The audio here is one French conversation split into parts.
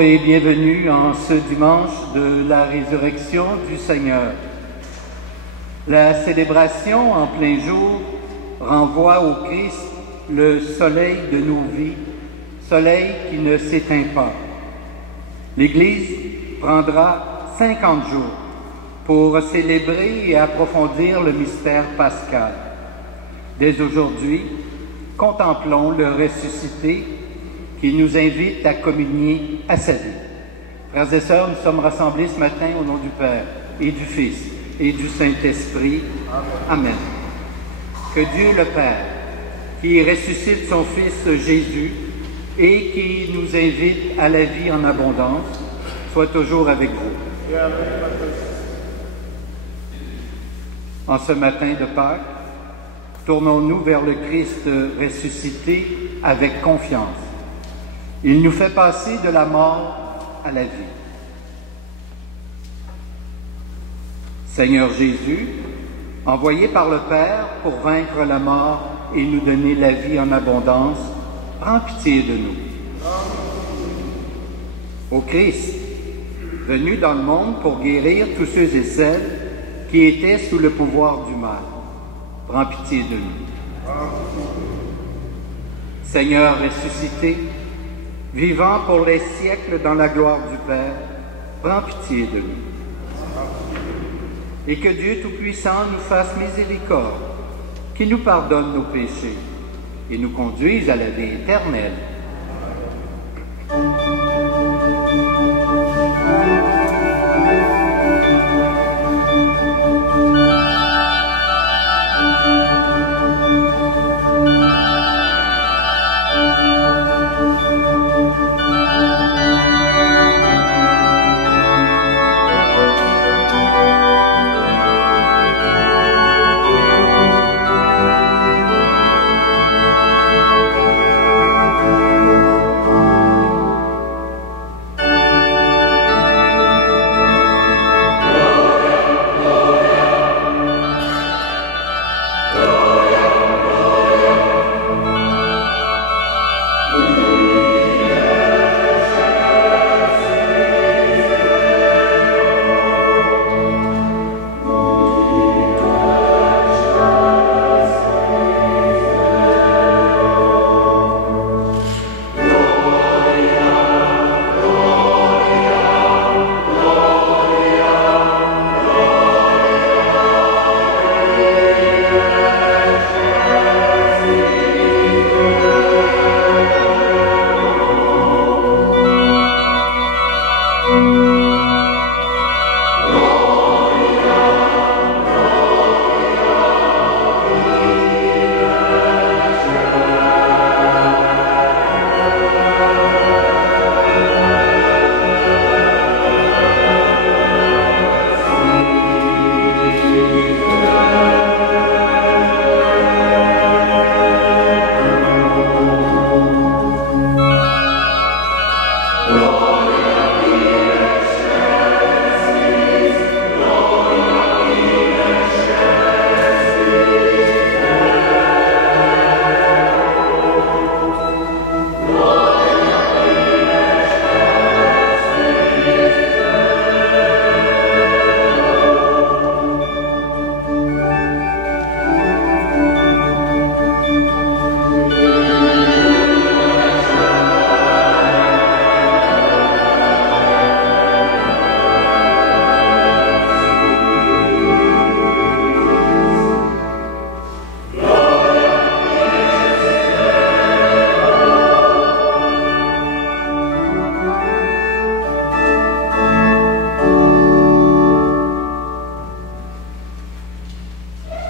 Bonjour et bienvenue en ce dimanche de la résurrection du Seigneur. La célébration en plein jour renvoie au Christ le soleil de nos vies, soleil qui ne s'éteint pas. L'Église prendra 50 jours pour célébrer et approfondir le mystère pascal. Dès aujourd'hui, contemplons le ressuscité qui nous invite à communier à sa vie. Frères et sœurs, nous sommes rassemblés ce matin au nom du Père et du Fils et du Saint-Esprit. Amen. Que Dieu le Père, qui ressuscite son Fils Jésus et qui nous invite à la vie en abondance, soit toujours avec vous. En ce matin de Pâques, tournons-nous vers le Christ ressuscité avec confiance. Il nous fait passer de la mort à la vie. Seigneur Jésus, envoyé par le Père pour vaincre la mort et nous donner la vie en abondance, prends pitié de nous. Ô Christ, venu dans le monde pour guérir tous ceux et celles qui étaient sous le pouvoir du mal, prends pitié de nous. Seigneur ressuscité, vivant pour les siècles dans la gloire du Père, prends pitié de nous. Et que Dieu Tout-Puissant nous fasse miséricorde, qu'il nous pardonne nos péchés et nous conduise à la vie éternelle.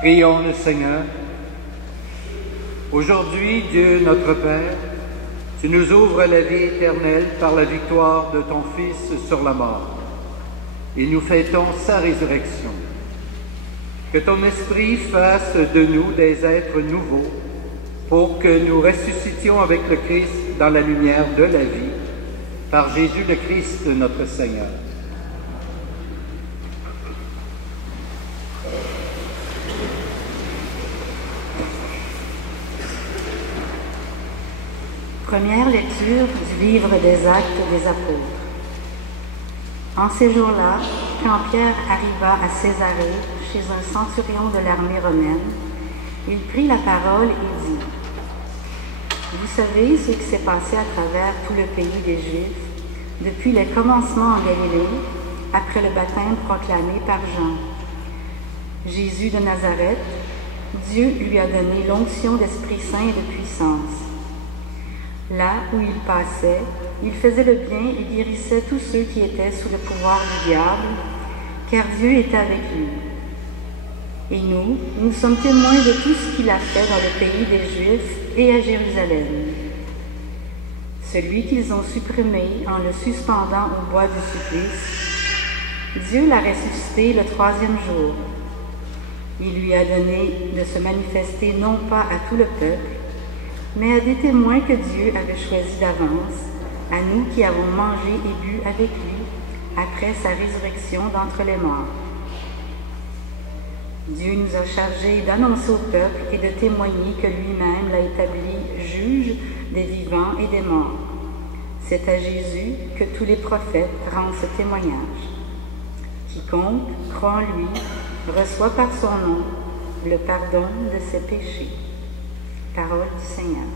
Prions le Seigneur. Aujourd'hui, Dieu notre Père, tu nous ouvres la vie éternelle par la victoire de ton Fils sur la mort, et nous fêtons sa résurrection. Que ton Esprit fasse de nous des êtres nouveaux, pour que nous ressuscitions avec le Christ dans la lumière de la vie, par Jésus le Christ notre Seigneur. Première lecture du livre des Actes des Apôtres. En ces jours-là, quand Pierre arriva à Césarée, chez un centurion de l'armée romaine, il prit la parole et dit: « Vous savez ce qui s'est passé à travers tout le pays des Juifs, depuis les commencements en Galilée, après le baptême proclamé par Jean. Jésus de Nazareth, Dieu lui a donné l'onction d'Esprit Saint et de puissance. Là où il passait, il faisait le bien et guérissait tous ceux qui étaient sous le pouvoir du diable, car Dieu était avec lui. Et nous sommes témoins de tout ce qu'il a fait dans le pays des Juifs et à Jérusalem. Celui qu'ils ont supprimé en le suspendant au bois du supplice, Dieu l'a ressuscité le 3e jour. Il lui a donné de se manifester non pas à tout le peuple, mais à des témoins que Dieu avait choisis d'avance, à nous qui avons mangé et bu avec lui après sa résurrection d'entre les morts. Dieu nous a chargés d'annoncer au peuple et de témoigner que lui-même l'a établi juge des vivants et des morts. C'est à Jésus que tous les prophètes rendent ce témoignage. Quiconque croit en lui reçoit par son nom le pardon de ses péchés. Parole du Seigneur.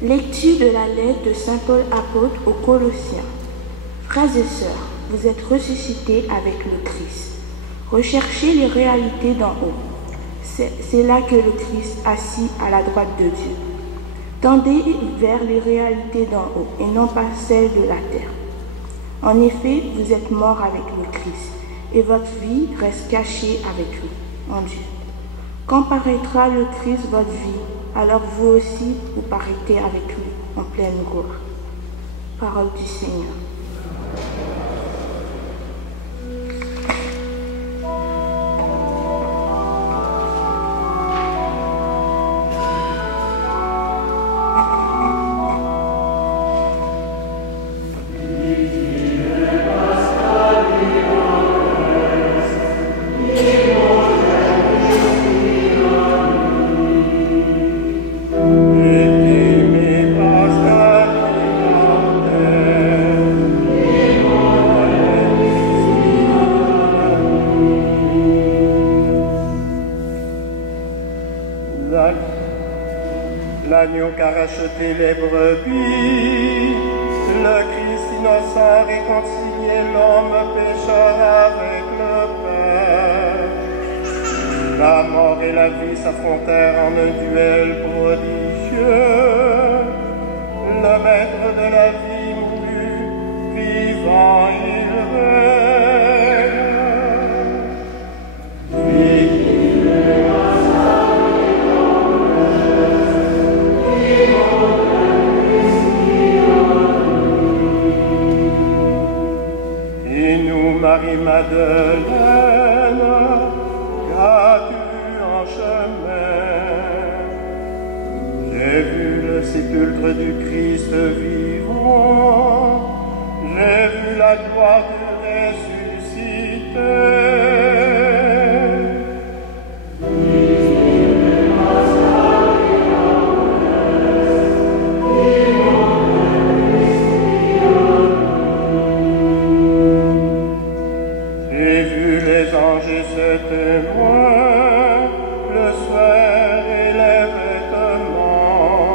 Lecture de la lettre de saint Paul apôtre aux Colossiens. Frères et sœurs, vous êtes ressuscités avec le Christ. Recherchez les réalités d'en haut. C'est là que le Christ assis à la droite de Dieu. Tendez vers les réalités d'en haut et non pas celles de la terre. En effet, vous êtes morts avec le Christ et votre vie reste cachée avec lui, en Dieu. Quand paraîtra le Christ, votre vie, alors vous aussi, vous paraîtrez avec lui en pleine gloire. Parole du Seigneur. racheté les brebis, le Christ innocent réconcilié l'homme pécheur avec le Père. La mort et la vie s'affrontèrent en un duel prodigieux. Le maître de la vie mourut, vivant il règne. Et nous, Marie-Madeleine, qu'as-tu en chemin? J'ai vu le sépulcre du Christ vivant, j'ai vu la gloire du ressuscité. J'ai vu les anges et ses témoins, le soir et les vêtements.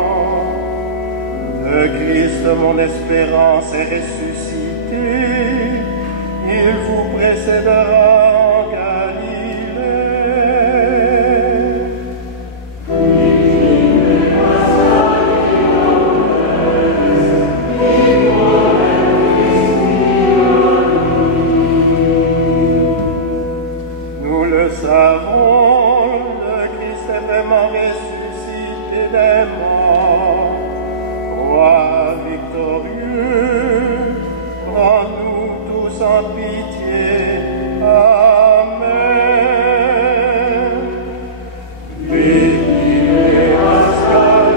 Le Christ, mon espérance, est ressuscité. Il vous précédera en Galilée. Nous le savons, le Christ est vraiment ressuscité des morts. Roi victorieux, prends-nous tous en pitié. Amen. Béni Pascal,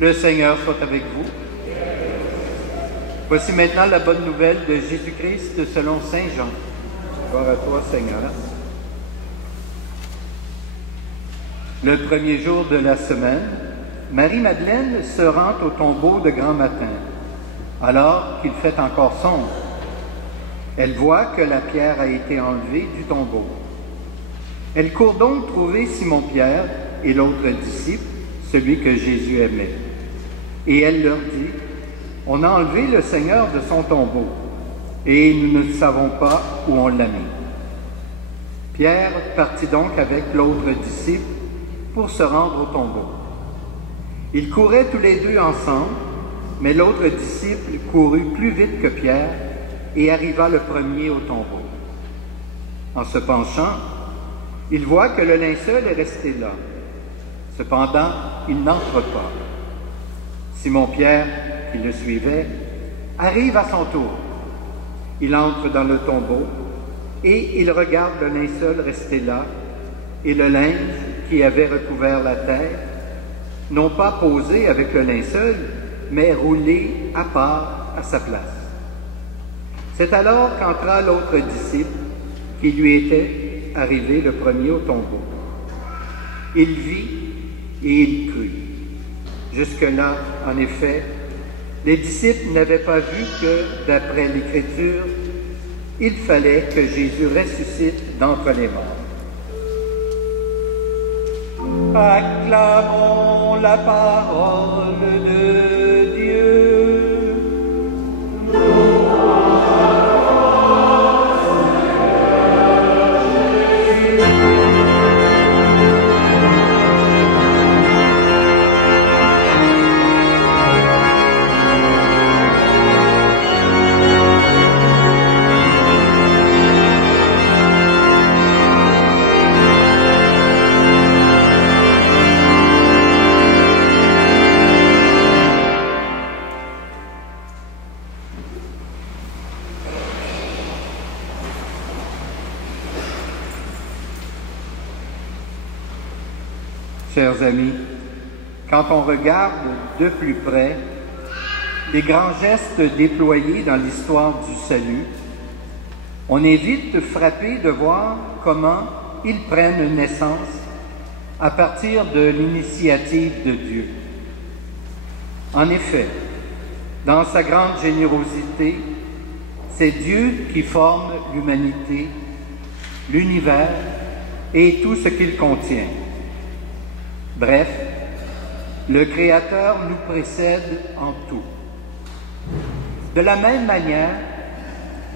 Le Seigneur soit avec vous. Voici maintenant la bonne nouvelle de Jésus-Christ selon Saint Jean. Gloire à toi, Seigneur. Le premier jour de la semaine, Marie-Madeleine se rend au tombeau de grand matin, alors qu'il fait encore sombre. Elle voit que la pierre a été enlevée du tombeau. Elle court donc trouver Simon-Pierre et l'autre disciple, celui que Jésus aimait. Et elle leur dit, « On a enlevé le Seigneur de son tombeau, et nous ne savons pas où on l'a mis. » Pierre partit donc avec l'autre disciple pour se rendre au tombeau. Ils couraient tous les deux ensemble, mais l'autre disciple courut plus vite que Pierre et arriva le premier au tombeau. En se penchant, il voit que le linceul est resté là. Cependant, il n'entre pas. Simon-Pierre, qui le suivait, arrive à son tour. Il entre dans le tombeau et il regarde le linceul resté là et le linge qui avait recouvert la terre, non pas posé avec le linceul, mais roulé à part à sa place. C'est alors qu'entra l'autre disciple qui lui était arrivé le premier au tombeau. Il vit et il crut. Jusque-là, en effet, les disciples n'avaient pas vu que, d'après l'Écriture, il fallait que Jésus ressuscite d'entre les morts. Acclamons la parole de Dieu. Chers amis, quand on regarde de plus près les grands gestes déployés dans l'histoire du salut, on est vite frappé de voir comment ils prennent naissance à partir de l'initiative de Dieu. En effet, dans sa grande générosité, c'est Dieu qui forme l'humanité, l'univers et tout ce qu'il contient. Bref, le Créateur nous précède en tout. De la même manière,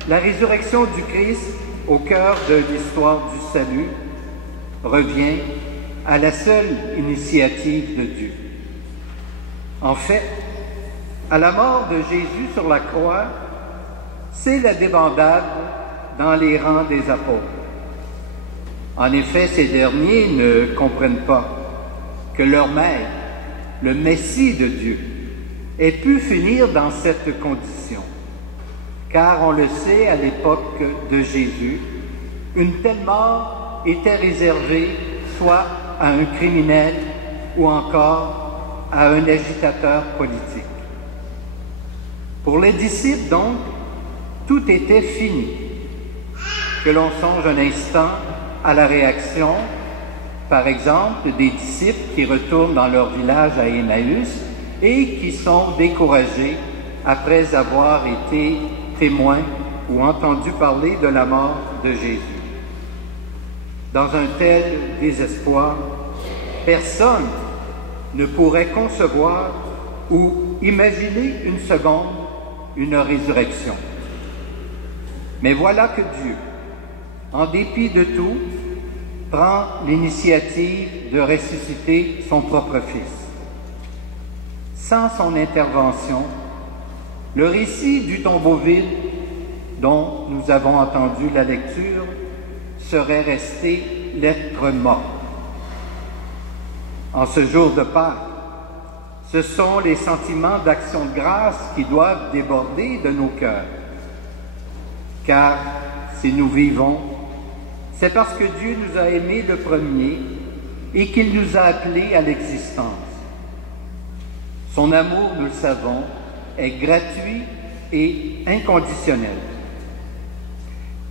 la résurrection du Christ au cœur de l'histoire du salut revient à la seule initiative de Dieu. En fait, à la mort de Jésus sur la croix, c'est la débandade dans les rangs des apôtres. En effet, ces derniers ne comprennent pas que leur Maître, le Messie de Dieu, ait pu finir dans cette condition. Car on le sait, à l'époque de Jésus, une telle mort était réservée soit à un criminel ou encore à un agitateur politique. Pour les disciples, donc, tout était fini. Que l'on songe un instant à la réaction, par exemple, des disciples qui retournent dans leur village à Emmaüs et qui sont découragés après avoir été témoins ou entendu parler de la mort de Jésus. Dans un tel désespoir, personne ne pourrait concevoir ou imaginer une seconde une résurrection. Mais voilà que Dieu, en dépit de tout, prend l'initiative de ressusciter son propre Fils. Sans son intervention, le récit du tombeau vide dont nous avons entendu la lecture serait resté lettre morte. En ce jour de Pâques, ce sont les sentiments d'action de grâce qui doivent déborder de nos cœurs. Car si nous vivons, c'est parce que Dieu nous a aimés le premier et qu'il nous a appelés à l'existence. Son amour, nous le savons, est gratuit et inconditionnel.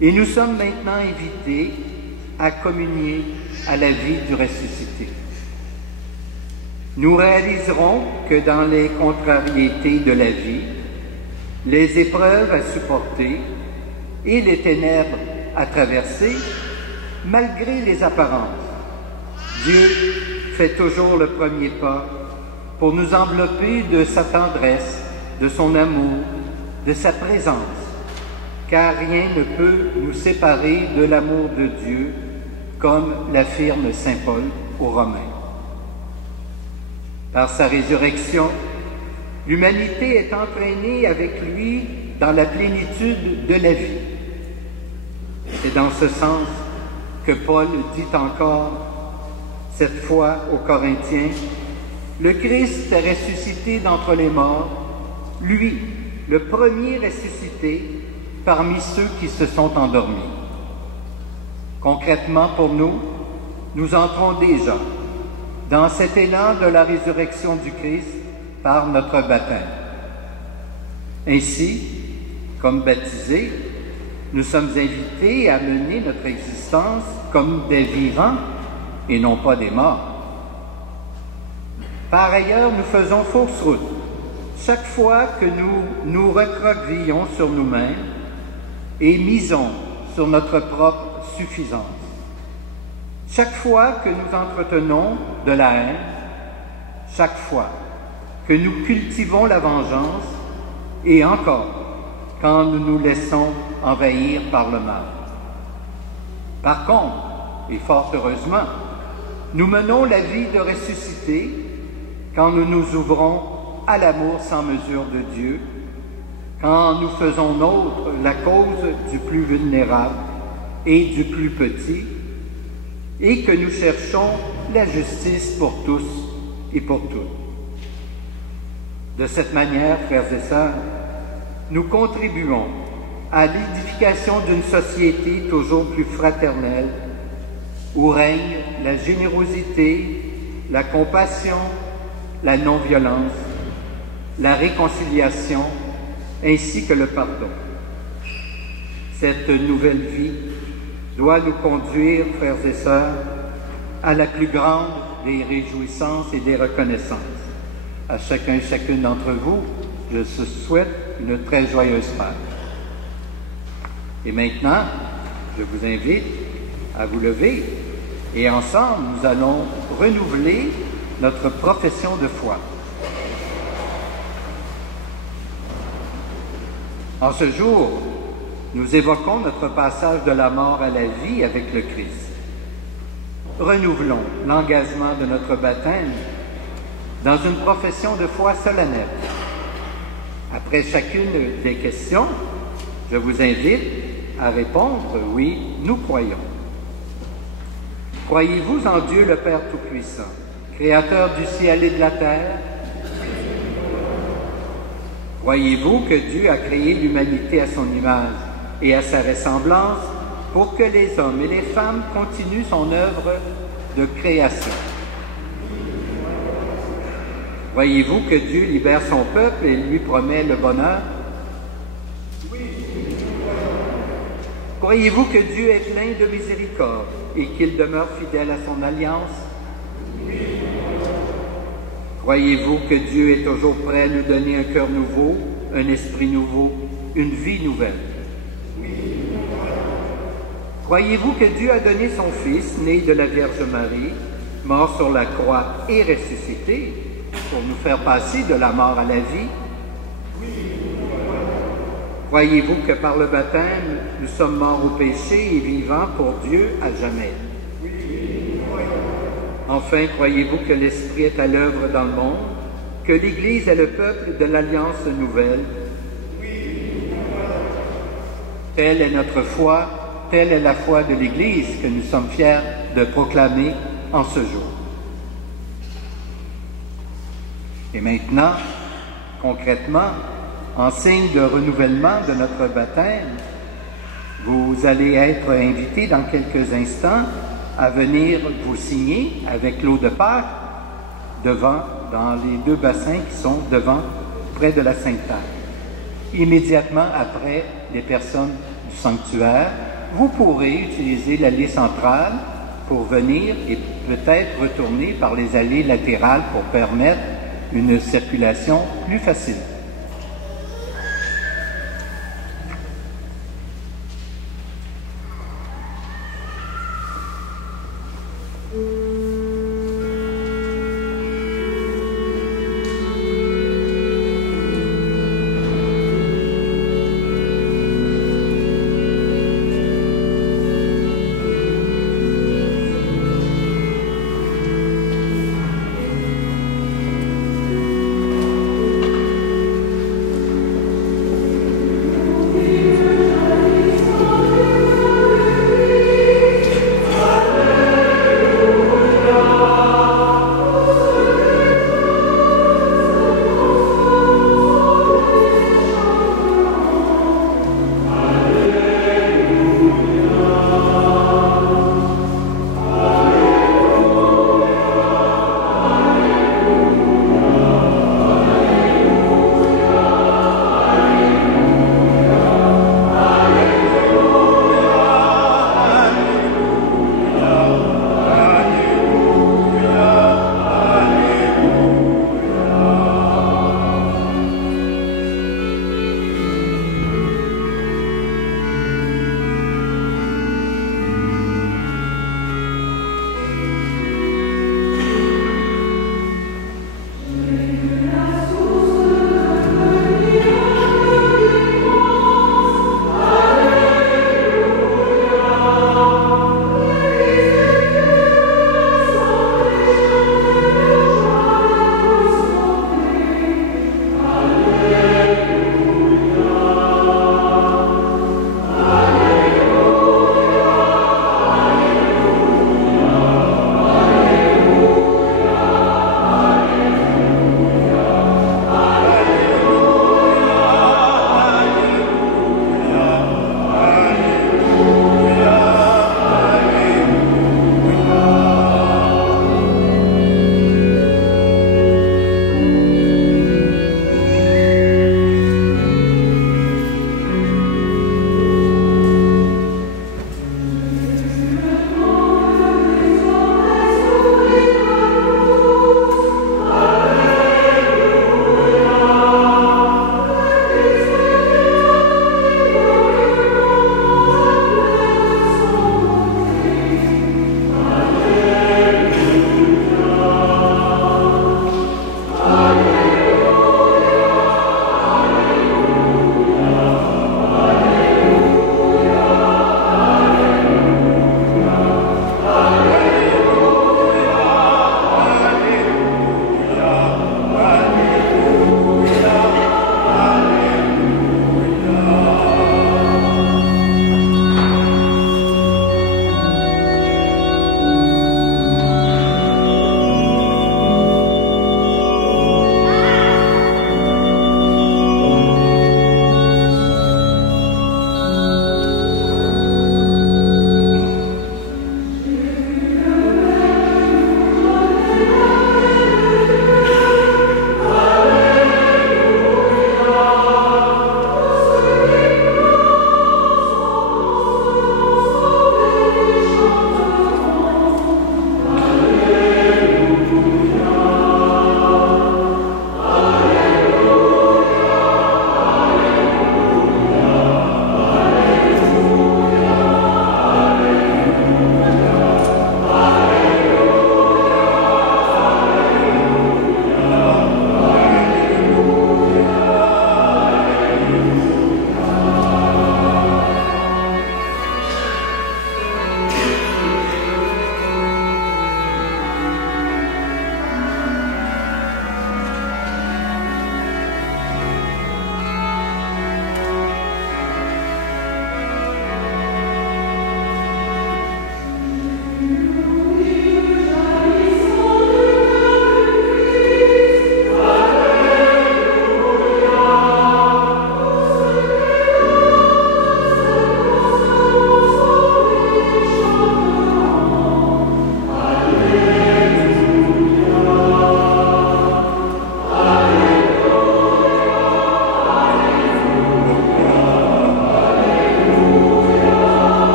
Et nous sommes maintenant invités à communier à la vie du ressuscité. Nous réaliserons que dans les contrariétés de la vie, les épreuves à supporter et les ténèbres à traverser, malgré les apparences, Dieu fait toujours le premier pas pour nous envelopper de sa tendresse, de son amour, de sa présence, car rien ne peut nous séparer de l'amour de Dieu, comme l'affirme saint Paul aux Romains. Par sa résurrection, l'humanité est entraînée avec lui dans la plénitude de la vie. C'est dans ce sens que Paul dit encore, cette fois aux Corinthiens, le Christ est ressuscité d'entre les morts, lui, le premier ressuscité parmi ceux qui se sont endormis. Concrètement pour nous, nous entrons déjà dans cet élan de la résurrection du Christ par notre baptême. Ainsi, comme baptisés, nous sommes invités à mener notre existence comme des vivants et non pas des morts. Par ailleurs, nous faisons fausse route chaque fois que nous nous recroquevillons sur nous-mêmes et misons sur notre propre suffisance. Chaque fois que nous entretenons de la haine, chaque fois que nous cultivons la vengeance, et encore quand nous nous laissons envahir par le mal. Par contre, et fort heureusement, nous menons la vie de ressuscité quand nous nous ouvrons à l'amour sans mesure de Dieu, quand nous faisons nôtre la cause du plus vulnérable et du plus petit, et que nous cherchons la justice pour tous et pour toutes. De cette manière, frères et sœurs, nous contribuons à l'édification d'une société toujours plus fraternelle, où règne la générosité, la compassion, la non-violence, la réconciliation, ainsi que le pardon. Cette nouvelle vie doit nous conduire, frères et sœurs, à la plus grande des réjouissances et des reconnaissances. À chacun et chacune d'entre vous, je souhaite une très joyeuse Pâques. Et maintenant, je vous invite à vous lever et ensemble, nous allons renouveler notre profession de foi. En ce jour, nous évoquons notre passage de la mort à la vie avec le Christ. Renouvelons l'engagement de notre baptême dans une profession de foi solennelle. Après chacune des questions, je vous invite à répondre « Oui, nous croyons ». Croyez-vous en Dieu le Père Tout-Puissant, Créateur du ciel et de la terre? Croyez-vous que Dieu a créé l'humanité à son image et à sa ressemblance pour que les hommes et les femmes continuent son œuvre de création? Croyez-vous que Dieu libère son peuple et lui promet le bonheur? Croyez-vous que Dieu est plein de miséricorde et qu'il demeure fidèle à son alliance? Croyez-vous que Dieu est toujours prêt à nous donner un cœur nouveau, un esprit nouveau, une vie nouvelle? Croyez-vous que Dieu a donné son Fils, né de la Vierge Marie, mort sur la croix et ressuscité, pour nous faire passer de la mort à la vie? Croyez-vous que par le baptême, nous sommes morts au péché et vivants pour Dieu à jamais? Enfin, croyez-vous que l'Esprit est à l'œuvre dans le monde, que l'Église est le peuple de l'Alliance nouvelle? Telle est notre foi, telle est la foi de l'Église que nous sommes fiers de proclamer en ce jour. Et maintenant, concrètement, en signe de renouvellement de notre baptême, vous allez être invités dans quelques instants à venir vous signer avec l'eau de Pâques devant, dans les deux bassins qui sont devant, près de la Sainte Terre. Immédiatement après les personnes du sanctuaire, vous pourrez utiliser l'allée centrale pour venir et peut-être retourner par les allées latérales pour permettre une circulation plus facile.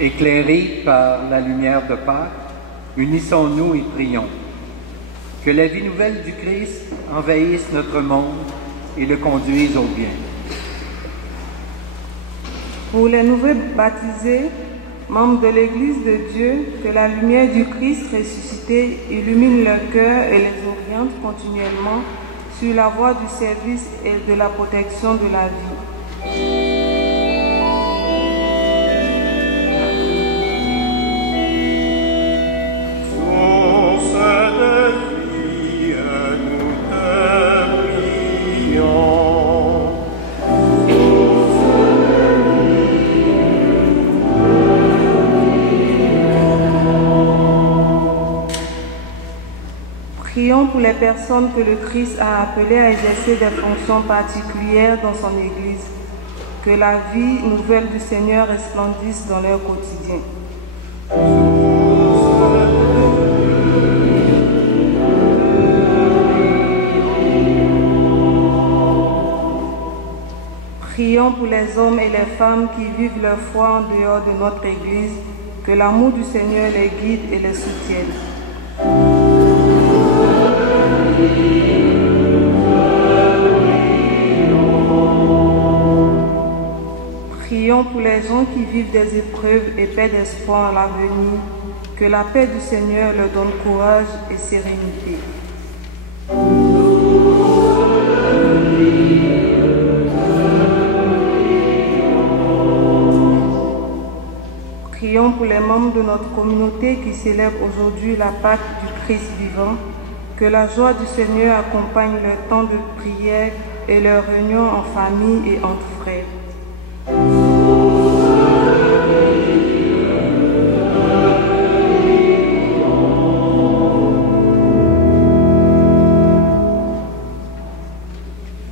Éclairés par la lumière de Pâques, unissons-nous et prions. Que la vie nouvelle du Christ envahisse notre monde et le conduise au bien. Pour les nouveaux baptisés, membres de l'Église de Dieu, que la lumière du Christ ressuscité illumine leur cœur et les oriente continuellement sur la voie du service et de la protection de la vie. Prions pour les personnes que le Christ a appelées à exercer des fonctions particulières dans son Église. Que la vie nouvelle du Seigneur resplendisse dans leur quotidien. Prions pour les hommes et les femmes qui vivent leur foi en dehors de notre Église. Que l'amour du Seigneur les guide et les soutienne. Prions pour les gens qui vivent des épreuves et paient d'espoir à l'avenir. Que la paix du Seigneur leur donne courage et sérénité. Prions pour les membres de notre communauté qui célèbrent aujourd'hui la Pâque du Christ vivant. Que la joie du Seigneur accompagne leur temps de prière et leur réunion en famille et entre frères.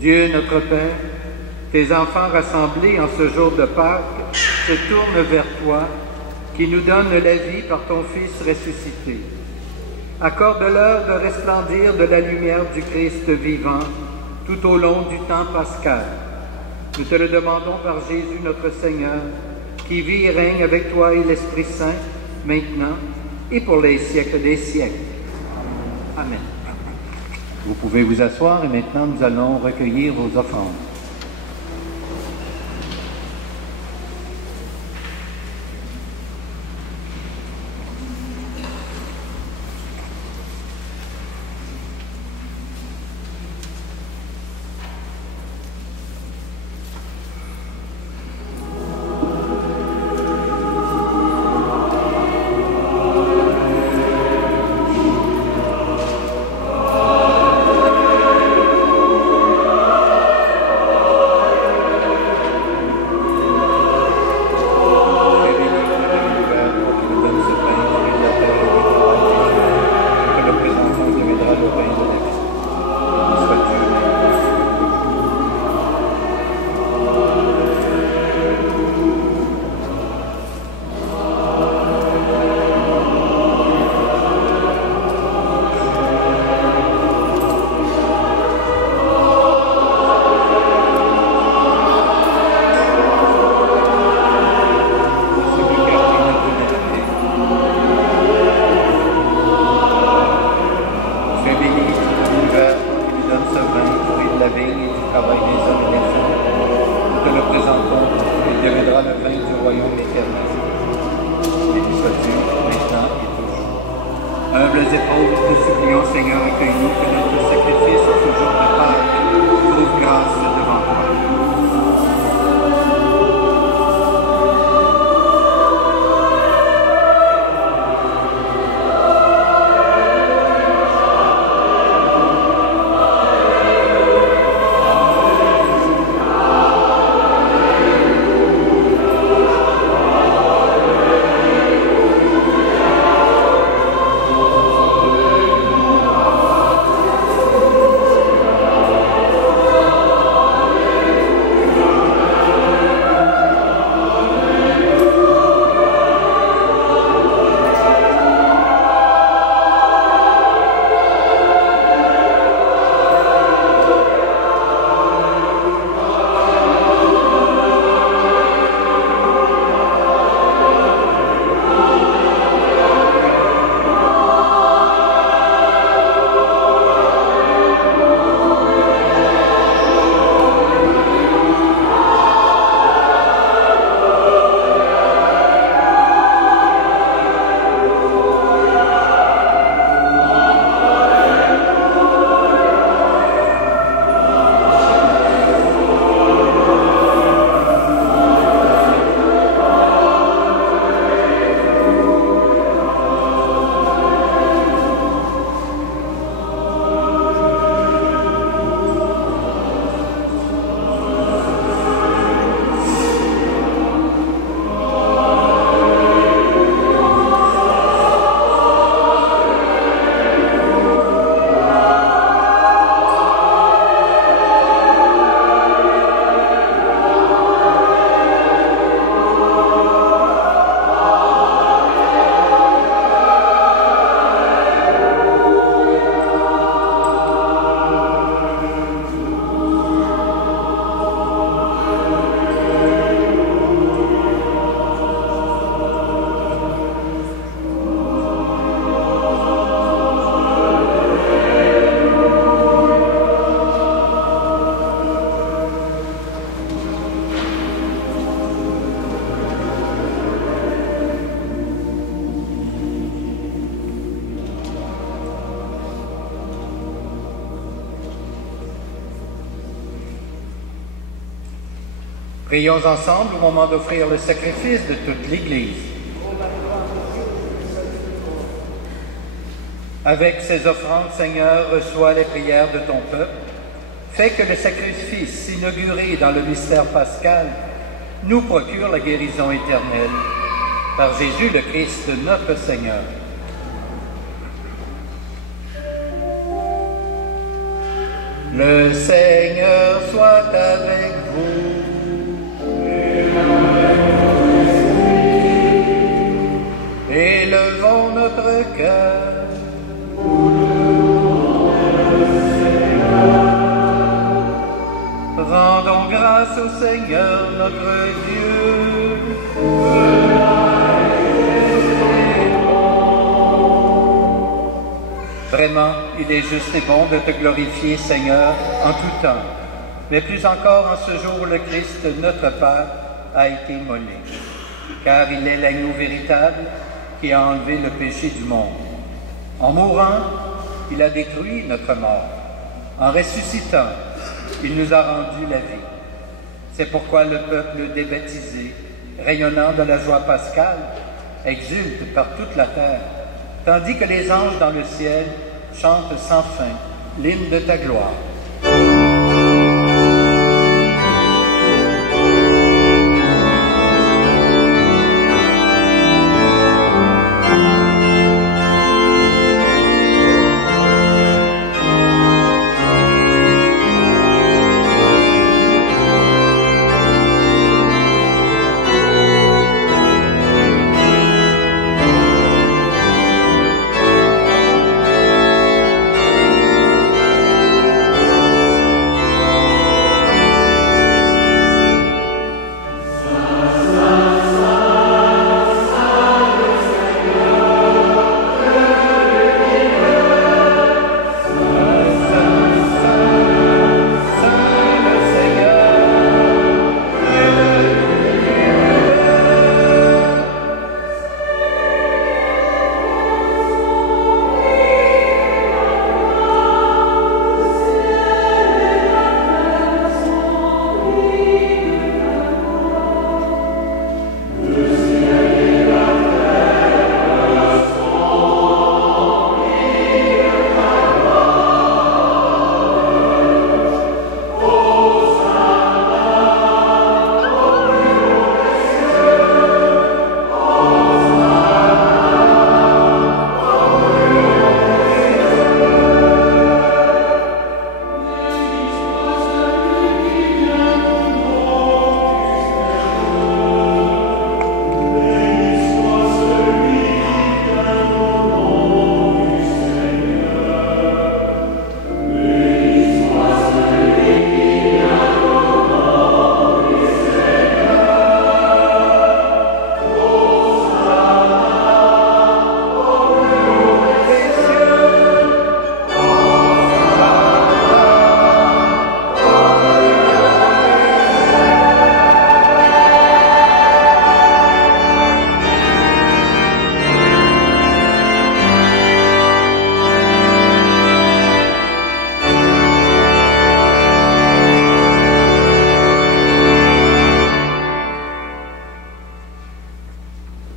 Dieu notre Père, tes enfants rassemblés en ce jour de Pâques se tournent vers toi, qui nous donne la vie par ton Fils ressuscité. Accorde-leur de resplendir de la lumière du Christ vivant tout au long du temps pascal. Nous te le demandons par Jésus notre Seigneur, qui vit et règne avec toi et l'Esprit Saint, maintenant et pour les siècles des siècles. Amen. Vous pouvez vous asseoir et maintenant nous allons recueillir vos offrandes. Humbles et pauvres, nous supplions, Seigneur, accueille-nous, que notre sacrifice en ce jour de Pâques trouve grâce devant toi. Prions ensemble au moment d'offrir le sacrifice de toute l'Église. Avec ces offrandes, Seigneur, reçois les prières de ton peuple. Fais que le sacrifice inauguré dans le mystère pascal nous procure la guérison éternelle. Par Jésus le Christ, notre Seigneur. Le Seigneur soit avec vous. Élevons notre cœur. Rendons grâce au Seigneur notre Dieu. Vraiment, il est juste et bon de te glorifier, Seigneur, en tout temps, mais plus encore en ce jour où le Christ, notre Père, a été immolé, car il est l'agneau véritable qui a enlevé le péché du monde. En mourant, il a détruit notre mort. En ressuscitant, il nous a rendu la vie. C'est pourquoi le peuple débaptisé, rayonnant de la joie pascale, exulte par toute la terre, tandis que les anges dans le ciel chantent sans fin l'hymne de ta gloire.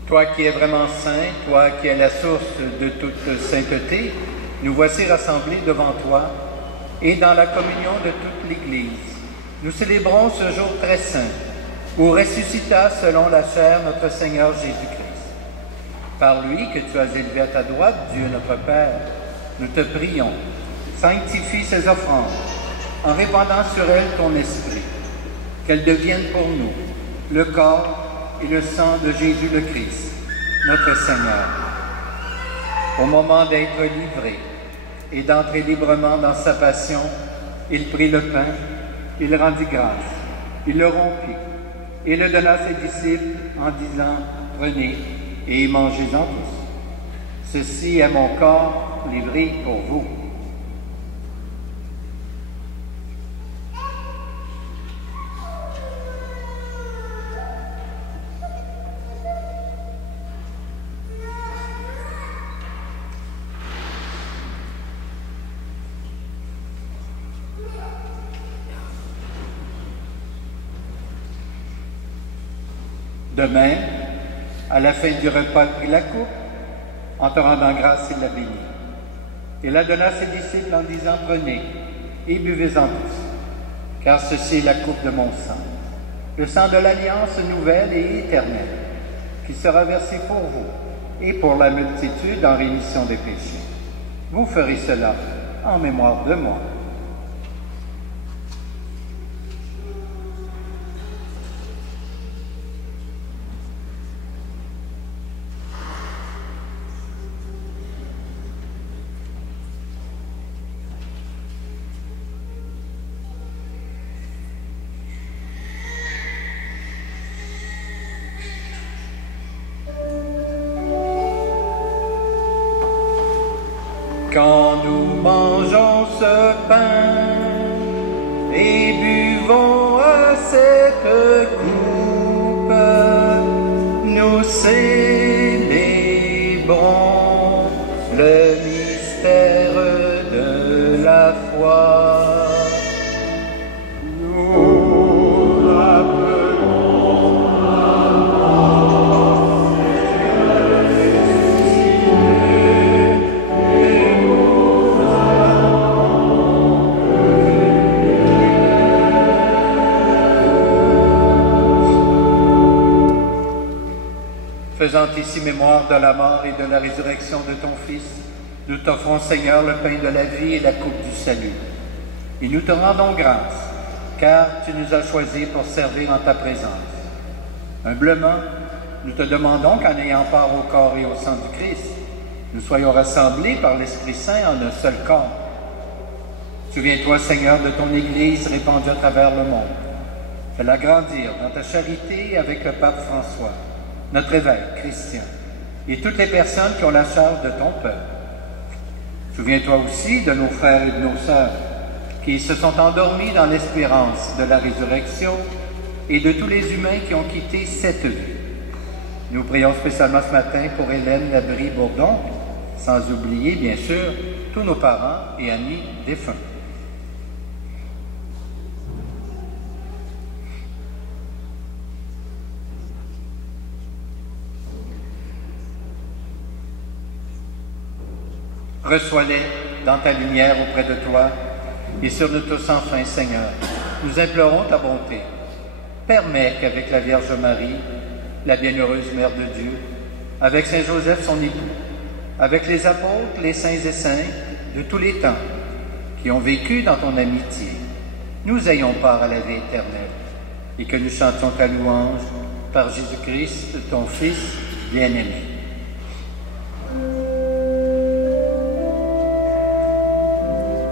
Toi qui es vraiment saint, toi qui es la source de toute sainteté, nous voici rassemblés devant toi et dans la communion de toute l'Église. Nous célébrons ce jour très saint, où ressuscita selon la chair notre Seigneur Jésus-Christ. Par lui que tu as élevé à ta droite, Dieu notre Père, nous te prions, sanctifie ces offrandes, en répandant sur elles ton esprit, qu'elles deviennent pour nous le corps et le sang de Jésus le Christ, notre Seigneur. Au moment d'être livré et d'entrer librement dans sa passion, il prit le pain, il rendit grâce, il le rompit et le donna à ses disciples en disant « Prenez et mangez-en tous. Ceci est mon corps livré pour vous. » De même, à la fin du repas, il prit la coupe, en te rendant grâce, il la bénit. Il la donna à ses disciples en disant, prenez et buvez-en tous, car ceci est la coupe de mon sang, le sang de l'alliance nouvelle et éternelle, qui sera versé pour vous et pour la multitude en rémission des péchés. Vous ferez cela en mémoire de moi. Quand nous mangeons ce pain et buvons à cette coupe, nous célébrons le mystère de la foi. Nous rappelons la mort de Faisant ici mémoire de la mort et de la résurrection de ton Fils, nous t'offrons, Seigneur, le pain de la vie et la coupe du salut. Et nous te rendons grâce, car tu nous as choisis pour servir en ta présence. Humblement, nous te demandons qu'en ayant part au corps et au sang du Christ, nous soyons rassemblés par l'Esprit Saint en un seul corps. Souviens-toi, Seigneur, de ton Église répandue à travers le monde. Fais-la grandir dans ta charité avec le pape François, notre évêque Christian, et toutes les personnes qui ont la charge de ton peuple. Souviens-toi aussi de nos frères et de nos sœurs qui se sont endormis dans l'espérance de la résurrection et de tous les humains qui ont quitté cette vie. Nous prions spécialement ce matin pour Hélène Labrie-Bourdon, sans oublier, bien sûr, tous nos parents et amis défunts. Reçois-les dans ta lumière auprès de toi et sur nous tous enfin, Seigneur. Nous implorons ta bonté. Permets qu'avec la Vierge Marie, la bienheureuse Mère de Dieu, avec Saint Joseph son époux, avec les apôtres, les saints et saintes de tous les temps qui ont vécu dans ton amitié, nous ayons part à la vie éternelle et que nous chantions ta louange par Jésus-Christ, ton Fils bien-aimé.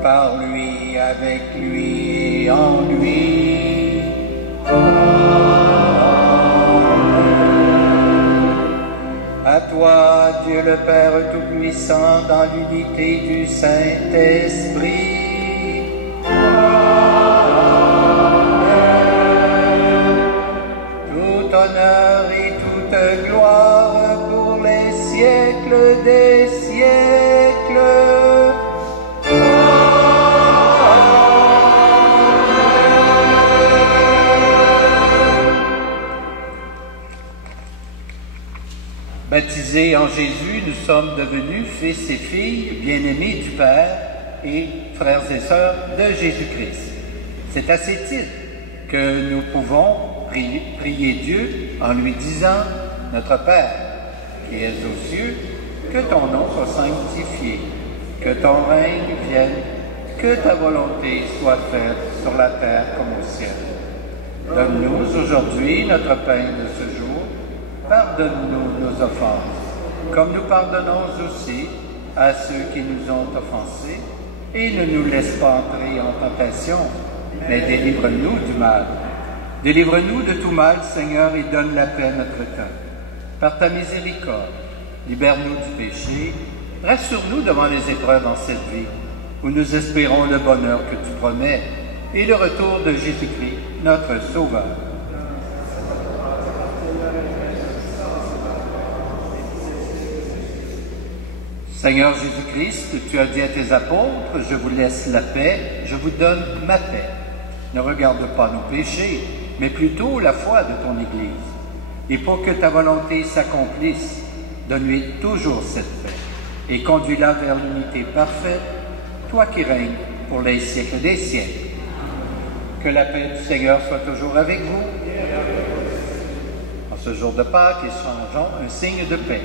Par lui, avec lui, et en lui. À toi, Dieu le Père Tout-Puissant, dans l'unité du Saint-Esprit. Tout honneur et toute gloire pour les siècles des siècles. Baptisés en Jésus, nous sommes devenus fils et filles bien-aimés du Père et frères et sœurs de Jésus-Christ. C'est à ces titres que nous pouvons prier Dieu en lui disant « Notre Père, qui es aux cieux, que ton nom soit sanctifié, que ton règne vienne, que ta volonté soit faite sur la terre comme au ciel. Donne-nous aujourd'hui notre pain de ce jour. Pardonne-nous nos offenses, comme nous pardonnons aussi à ceux qui nous ont offensés, et ne nous laisse pas entrer en tentation, mais délivre-nous du mal. Délivre-nous de tout mal, Seigneur, et donne la paix à notre temps. Par ta miséricorde, libère-nous du péché, rassure-nous devant les épreuves en cette vie, où nous espérons le bonheur que tu promets, et le retour de Jésus-Christ, notre Sauveur. Seigneur Jésus-Christ, tu as dit à tes apôtres, je vous laisse la paix, je vous donne ma paix. Ne regarde pas nos péchés, mais plutôt la foi de ton Église. Et pour que ta volonté s'accomplisse, donne-lui toujours cette paix et conduis-la vers l'unité parfaite, toi qui règnes pour les siècles des siècles. Que la paix du Seigneur soit toujours avec vous. En ce jour de Pâques, échangeons un signe de paix.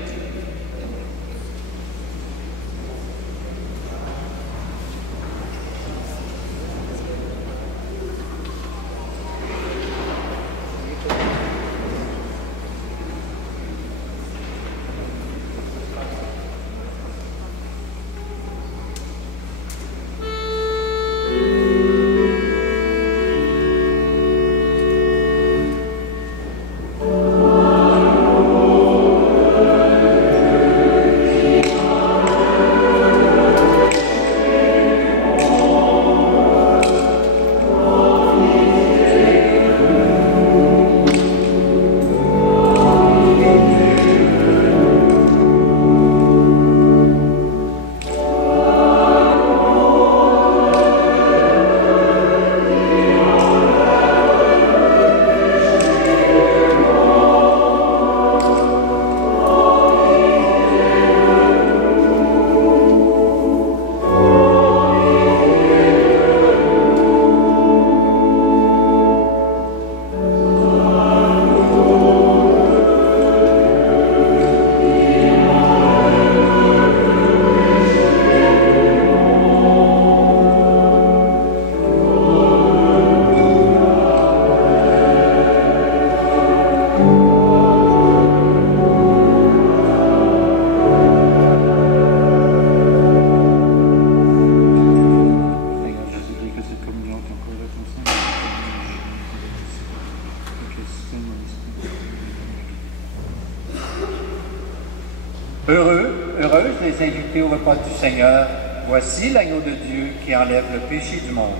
Heureuses les invités au repas du Seigneur, voici l'agneau de Dieu qui enlève le péché du monde.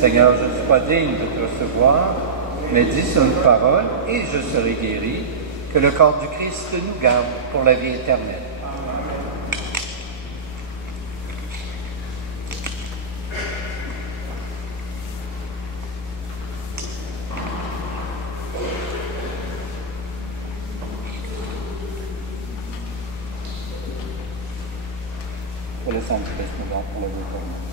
Seigneur, je ne suis pas digne de te recevoir, mais dis une parole et je serai guéri. Que le corps du Christ nous garde pour la vie éternelle. Pour le sang du Christ, nous garde pour la vie éternelle.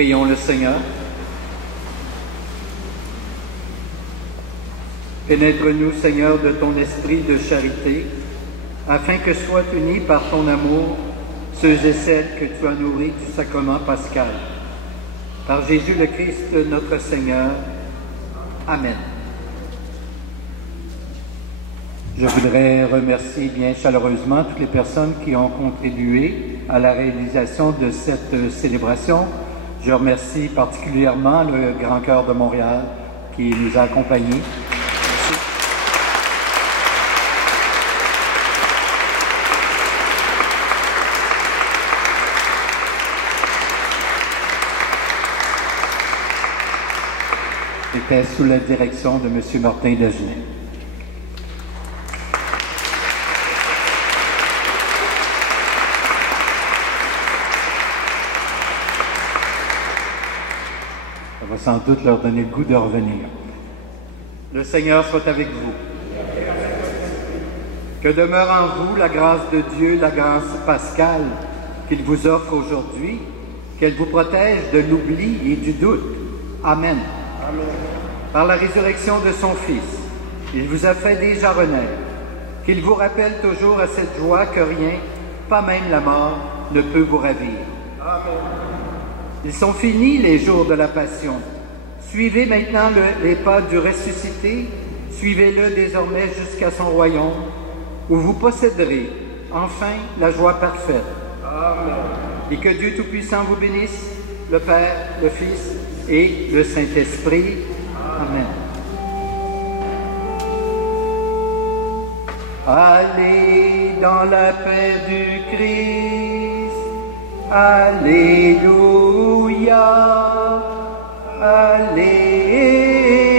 Prions le Seigneur. Pénètre-nous, Seigneur, de ton esprit de charité, afin que soient unis par ton amour ceux et celles que tu as nourris du sacrement pascal. Par Jésus le Christ, notre Seigneur. Amen. Je voudrais remercier bien chaleureusement toutes les personnes qui ont contribué à la réalisation de cette célébration. Je remercie particulièrement le Grand Chœur de Montréal qui nous a accompagnés. Merci. C'était sous la direction de M. Martin Dagenet. Ça va sans doute leur donner le goût de revenir. Le Seigneur soit avec vous. Que demeure en vous la grâce de Dieu, la grâce pascale qu'il vous offre aujourd'hui, qu'elle vous protège de l'oubli et du doute. Amen. Amen. Par la résurrection de son Fils, il vous a fait déjà renaître, qu'il vous rappelle toujours à cette joie que rien, pas même la mort, ne peut vous ravir. Amen. Ils sont finis les jours de la passion. Suivez maintenant les pas du ressuscité, suivez-le désormais jusqu'à son royaume, où vous posséderez enfin la joie parfaite. Amen. Et que Dieu Tout-Puissant vous bénisse, le Père, le Fils et le Saint-Esprit. Amen. Allez dans la paix du Christ. Alléluia. Alléluia.